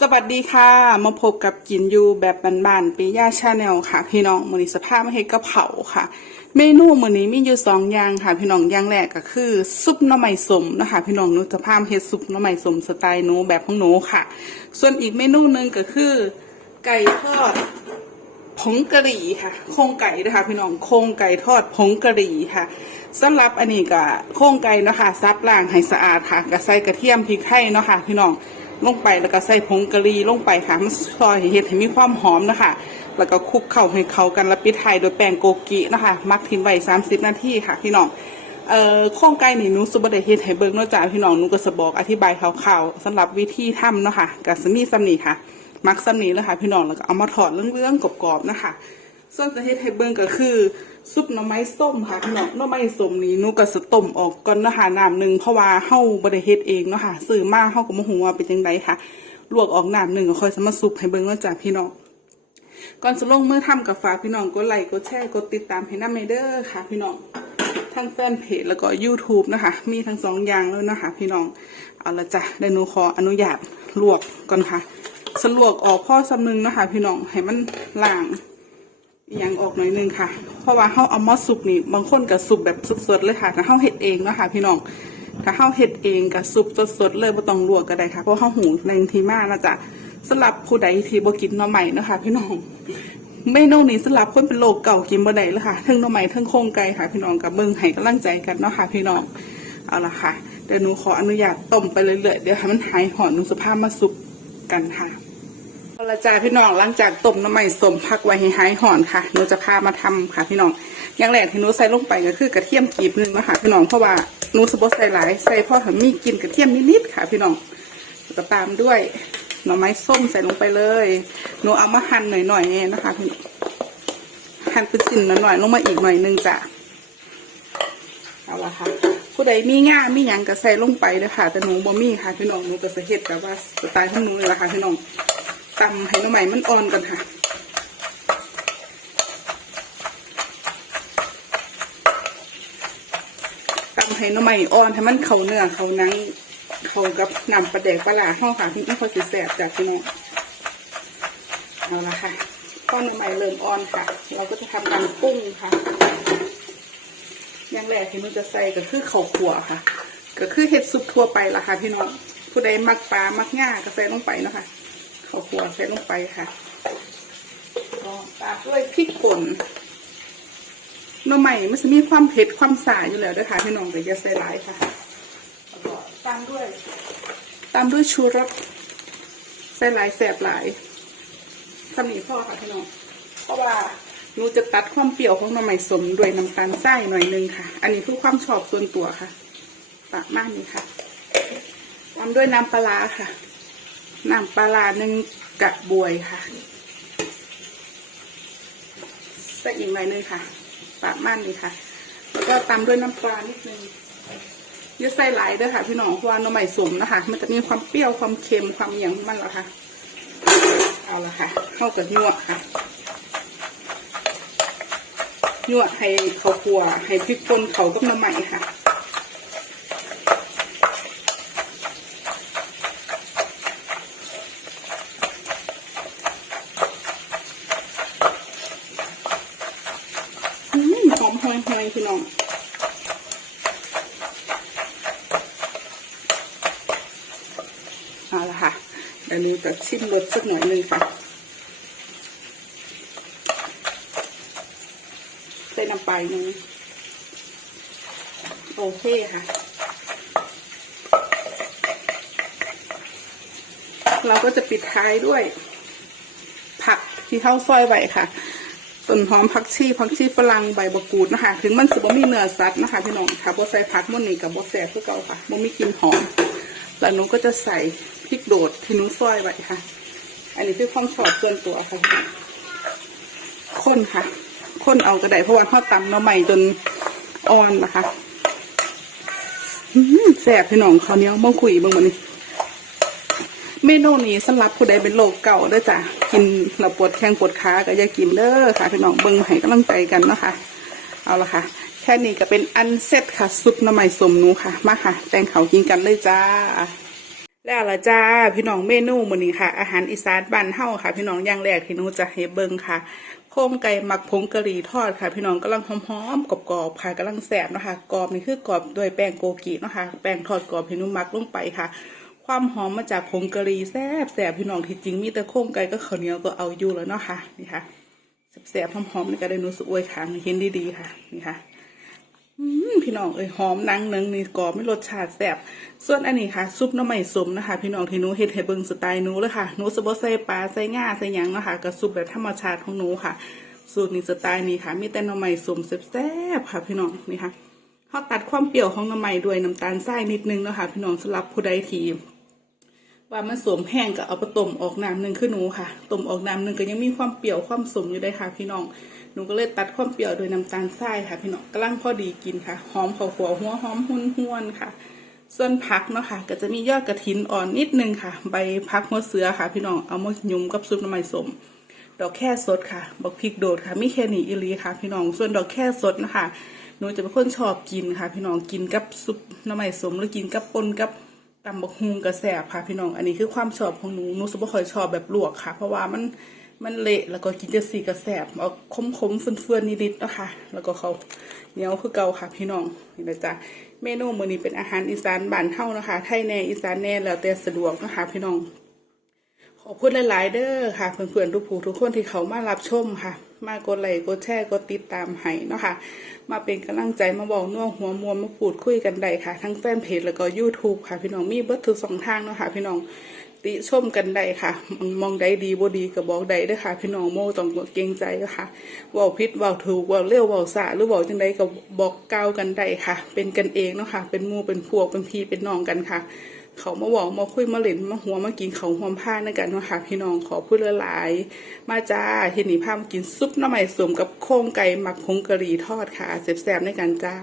สวัสดีค่ะ มาพบกับกินยูแบบบานๆปีย่าชาแนลค่ะ พี่น้องมือนี้สภาพไม่ให้กระเพราค่ะ เมนูมือนี้มีอยู่สองอย่างค่ะ พี่น้องอย่างแรกก็คือ ซุปหน้ำใหม่สมนะคะ พี่น้องนูจะพามาเฮ็ดซุปหน้ำใหม่สมสไตล์หนูแบบของหนูค่ะ ส่วนอีกเมนูหนึ่งก็คือ ไก่ทอดผงกะหรี่ค่ะโครงไก่นะคะพี่น้องโครงไก่ทอดผงกะหรี่ค่ะสำหรับอันนี้ก็โครงไก่นะคะซับล้างให้สะอาดค่ะก็ใส่กระเทียมพริกไทยเนาะค่ะ พี่น้อง ลงไปแล้วก็ใส่ผงกะหรี่ลงไปค่ะมันซอยเห็ดให้มีความหอมนะคะแล้วก็คลุกเข้าให้เข้ากันแล้วปิดท้ายโดยแป้งโกกินะคะมักทิ้งไว้30 นาทีค่ะพี่น้องเอ่อโครงไก่นี่หนูสุบได้เฮ็ดให้เบิ่งเนาะจ้าพี่น้องหนูก็สบอกอธิบายคร่าวๆสำหรับวิธีทำเนาะค่ะก็สมีซ้ำนี่ค่ะ มักซ้ำนี้เลยค่ะ พี่น้องแล้วก็เอามาถอดเรื่องๆกรอบๆนะคะ ส่วนจะเฮ็ดให้เบิ่งก็คือ ซุปหน่อไม้ส้มค่ะพี่น้องหน่อไม้ส้มนี่หนูก็สต้มออกก่อนเนาะค่ะน้ำหนึ่งเพราะว่าเฮาบ่ได้เฮ็ดเองเนาะค่ะซื้อมาเฮาก็บ่ฮู้ว่าเป็นจังไดค่ะ ลวกออกน้ำหนึ่งก็ค่อยสมาซุปให้เบิ่งเนาะจ้าพี่น้องก่อนจะลงมือทำกับฝากพี่น้องกดไลค์กดแชร์กดติดตามให้น้ำเมเดอร์ค่ะ พี่น้องทั้งแฟนเพจแล้วก็ YouTube นะคะ มีทั้งสองอย่างแล้วนะคะ พี่น้อง เอาละจ้ะเดี๋ยวหนูขออนุญาตลวกก่อนค่ะสลวกออกพ่อสำนึงนะคะ พี่น้องให้มันล่าง อย่างออกหน่อยนึงค่ะ เพราะว่าเฮาเอามาสุกนี่บางคนก็สุกแบบสดๆเลยค่ะแต่เฮาเฮ็ดเองเนาะค่ะ พี่น้องถ้าเฮาเฮ็ดเองก็สุกสดๆเลยบ่ต้องลวกก็ได้ค่ะ เพราะเฮาหูแรงทีมากนะจ๊ะสำหรับผู้ใดที่บ่กินหน่อใหม่เนาะค่ะ พี่น้องเมนูนี้สำหรับคนเป็นโรคเก่ากินบ่ได้เลยค่ะทั้งหน่อไม้เทั้งโครงไก่ค่ะ พี่น้องกับเบิ่งให้กำลังใจกันเนาะค่ะ พี่น้องเอาละค่ะเดี๋ยวหนูขออนุญาตต้มไปเรื่อยๆเดี๋ยวให้มันหายหอนหนูสภาพมาสุกกันค่ะ เอาละจ้าพี่น้องหลังจากต้มน่อไม้สมพักไว้ให้หายห่อนค่ะหนูจะพามาทำค่ะพี่น้องอย่างแรกที่หนูใส่ลงไปก็คือกระเทียมกรีบหนึ่งนะคะพี่น้องเพราะว่าหนูสะบดใส่หลายใส่พอถึงมีกินกระเทียมนิดๆค่ะ พี่น้องก็ตามด้วยหน่อไม้ส้มใส่ลงไปเลยหนูเอามาหั่นหน่อยๆนนะคะพี่น้องหั่นเป็นชิ้นหน่อยๆลงมาอีกหน่อยนึงจ้ะเอาละค่ะผู้ใดมีง่ามีหยังก็ใส่ลงไปเลยค่ะแต่หนูบ่มีค่ะพี่น้องหนูก็จะเฮ็ดแบบว่าสไตล์ของหนูเลยละค่ะพี่น้อง ตำให้หน้ำใหม่มันอ่อนก่อนค่ะตำให้หน้ำใหม่อ่อนให้มันเข้าเนื้อเข้าหนังเข้ากับน้ำปลาแดกปลาหลาห้องค่ะพี่น้องเขาสิแสบจากพี่น้องเอาละค่ะข้อน้ำใหม่เริ่มอ่อนค่ะ เราก็จะทำการปรุงค่ะอย่างแรกที่หนูจะใส่ก็คือข้าวขั่วค่ะ ก็คือเห็ดซุปทั่วไปละค่ะพี่น้องผู้ใดมักปลา มักง่าก็ใส่ลงไปนะคะ ข้าวขั่วใส่ลงไปค่ะก็ตามด้วยพริกป่นหน่อใหม่มันจะมีความเผ็ดความสาอยู่แล้วด้วยค่ะพี่น้องแต่อย่าใส่หลายค่ะแล้วก็ตามด้วย ตามด้วยชูรสใส่หลายแสบหลายสำนีพ่อค่ะพี่น้องเพราะว่าหนูจะตัดความเปรี้ยวของหน่อไม้สมด้วยน้ำตาลทรายหน่อยนึงค่ะ อันนี้คือความชอบส่วนตัวค่ะปากมากนี้ค่ะตามด้วยน้ำปลาร้าค่ะ น้ำปลาร้าหนึ่งกระบวยค่ะใส่อีกหน่อยนึงค่ะปากมากนี้ค่ะ แล้วก็ตามด้วยน้ำปลานิดนึงเยอะใส่หลายด้วยค่ะ พี่น้องเพราะว่าหน่อไม้สมนะคะ มันจะมีความเปรี้ยวความเค็มความอหย่างมันและค่ะ เอาละค่ะ เข้ากับยั่วค่ะยั่วให้เขาครัวให้พริกป่นเขากับน้ำใหม่ค่ะ อืมห อมหอยหอยพี่น้องเอาละค่ะเดี๋ยวหนูจะชิมรสสักหน่อยหนึงค่ะใส่น้ำปลาหนึ่งโอเคค่ะ เราก็จะปิดท้ายด้วย ผักที่เข้าซอยไว้ค่ะ ต้นหอมผักชีผักชีฝรั่งใบมะกรูดนะคะ ถึงมันสิบ่มีเนื้อสัตว์นะคะพี่น้องค่ะบ่ใส่ผักมันนี่กับบ่แซ่บคือเก่าค่ะบ่มีกลิ่นหอม แล้วหนูก็จะใส่พริกโดดที่หนูซอยไว้ค่ะ อันนี้คือความชอบส่วนตัวค่ะข้นค่ะข้นเอากระไดเพราะว่าข้าวตำหน้ำใหม่จนอ่อนนะคะแซ่บพี่น้องข้าวเหนียวมังคุยเบางวันนี้ เมนูนี้สำหรับผู้ใดเป็นโรคเก่าเด้อจ้ะกินเราปวดแข้งปวดขาก็อย่ากินเด้อค่ะพี่น้องเบิ่งให้กำลังใจกันเนาะคะเอาละค่ะ แค่นี้ก็เป็นอันเซ็ตค่ะซุปน้ำใหม่สมนูค่ะ มาค่ะแตงเขากินกันเลยจ้า แล้วละจ้าพี่น้องเมนูมื้อนี้ค่ะ อาหารอีสานบ้านเฮาค่ะ พี่น้องอย่างแรกที่หนูจะให้เบิ่งค่ะโครงไก่หมักผงกะหรี่ทอดค่ะพี่น้องกำลังหอมๆกรอบๆค่ะกำลังแซ่บนะคะกรอบนี่คือกรอบด้วยแป้งโกกินะคะแป้งทอดกรอบที่นูหมักลงไปค่ะ ความหอมมาจากผงกะหรี่แซ่บแซ่บพี่น้องที่จริงมีแต่โครงไก่ก็ข้าวเหนียวก็เอาอยู่แล้วเนาะค่ะนี่ค่ะแซ่บๆหอมๆนี่ก็ได้นูสุอวยค่ะเห็นดีๆค่ะนี่ค่ะพี่น้องเอ้ยหอมนังเนึงนี่กรอบไม่รสชาติแซ่บส่วนอันนี้ค่ะ ซุปน้ำใหม่สมนะคะ พี่น้องที่นูเฮ็ดให้เบิ่งสไตล์นูเลยค่ะนูสบ่ใส่ปลาใส่ง่าใส่หยังเนาะค่ะก็ซุปแบบธรรมชาติของนูค่ะ สูตรนี้สไตล์นี้ค่ะ มีแต่น้ำใหม่สมแซ่บๆค่ะ พี่น้องนี่ค่ะเขาตัดความเปรี้ยวของน้ำใหม่ด้วยน้ำตาลทรายนิดนึงเนาะค่ะพี่น้องสำหรับผู้ใดที่ ว่ามันสวมแห้งก็เอาไปต้มออกน้ำหนึ่งคือหนูค่ะต้มออกน้ำหนึ่งก็ยังมีความเปรี้ยวความสมอยู่ได้ค่ะพี่น้องหนูก็เลยตัดความเปรี้ยวโดยน้ำตาลทรายค่ะ พี่น้องกำลังพอดีกินค่ะ หอมข้าวหัวหัวหอมหุนห้วนค่ะ ส่วนผักเนาะค่ะ ก็จะมียอดกระถินอ่อนนิดนึงค่ะ ใบพักหัวเสือค่ะ พี่น้องเอามายุมกับซุปน้ำมันสมดอกแค่สดค่ะบักพริกโดดค่ะไมีแค่นี้อีหลีค่ะ พี่น้องส่วนดอกแค่สดนะคะหนูจะเป็นคนชอบกินค่ะ พี่น้องกินกับซุปน้ำมันสมหรือกินกับปนกับ ตำบักฮุงกระแสบค่ะพี่น้อง อันนี้คือความชอบของหนูหนูสุบคอยชอบแบบลวกค่ะ เพราะว่ามันมันเละแล้วก็กินจะสีกระแสบเอาคมคมๆเฟื่อนๆนิดๆนะคะแล้วก็เขาเหนียวคือเก่าค่ะพี่น้องนี่นะจ๊ะเมนูมื้อนี้เป็นอาหารอีสานบ้านเฮานะคะ ไทยแน่อีสานแน่แล้วแต่สะดวกนะคะพี่น้อง ขอบคุณหลาย ๆ เด้อค่ะ เพื่อนๆทุกผู้ทุกคนที่เขามารับชมค่ะ มากดไลค์กดแชร์กดติดตามให้เนาะค่ะ มาเป็นกำลังใจมาบอกน่วหัวมวลมาพูดคุยกันได้ค่ะ ทั้งแฟนเพจแล้วก็ YouTube ค่ะ พี่น้องมีเบิร์ทุกสองทางเนาะค่ะพี่น้องติชมกันได้ค่ะ มองได้ดีบ่ดีก็บอกได้เด้อค่ะ พี่น้องโม่ต้องเกรงใจค่ะว่าผิดว่าถูกว่าเร็วเว่าสาหรือว่าจังใดก็บอกเกล่ากันได้ค่ะ เป็นกันเองเนาะค่ะ เป็นมู่เป็นพวกเป็นพี่เป็นน้องกันค่ะ เขามาบอกมาคุยมาเล่นมาหัวมากินเขาหอมผ้าในกันนะคะพี่น้องขอพูดหลายๆมาจ้าเห็นนี่พามากินซุปน้ำใหม่สวมกับโครงไก่หมักผงกะหรี่ทอดค่ะแซ่บๆในกันจ้า